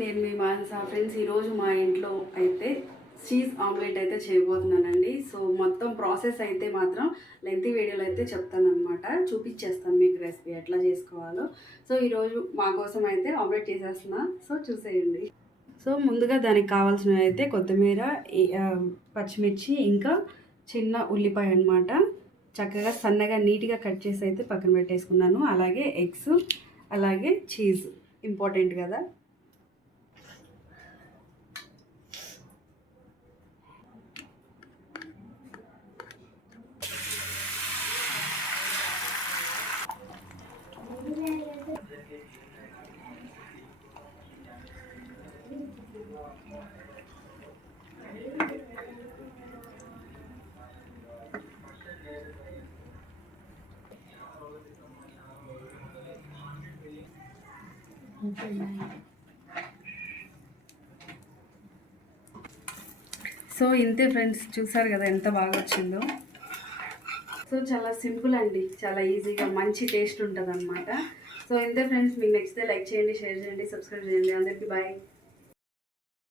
నేను మీ మానస ఫ్రెండ్స్ ఈరోజు మా ఇంట్లో అయితే చీజ్ ఆమ్లెట్ అయితే చేయబోతున్నానండి. సో మొత్తం ప్రాసెస్ అయితే మాత్రం లెంత్ వీడియోలో అయితే చెప్తానమాట చూపించేస్తాను మీకు రెసిపీ ఎట్లా చేసుకోవాలో. సో ఈరోజు మా కోసం అయితే ఆమ్లెట్ చేసేస్తున్నా. సో చూసేయండి. సో ముందుగా దానికి కావాల్సినవి అయితే కొత్తిమీర పచ్చిమిర్చి ఇంకా చిన్న ఉల్లిపాయ అన్నమాట. చక్కగా సన్నగా నీట్గా కట్ చేసి అయితే పక్కన పెట్టేసుకున్నాను. అలాగే ఎగ్స్ అలాగే చీజ్ ఇంపార్టెంట్ కదా. సో ఇంతే ఫ్రెండ్స్ చూసారు కదా ఎంత బాగా వచ్చిందో. సో చాలా సింపుల్ అండి చాలా ఈజీగా మంచి టేస్ట్ ఉంటుంది అనమాట సో ఇంతే ఫ్రెండ్స్ మీకు నచ్చితే లైక్ చేయండి షేర్ చేయండి సబ్స్క్రైబ్ చేయండి. అందరికీ బాయ్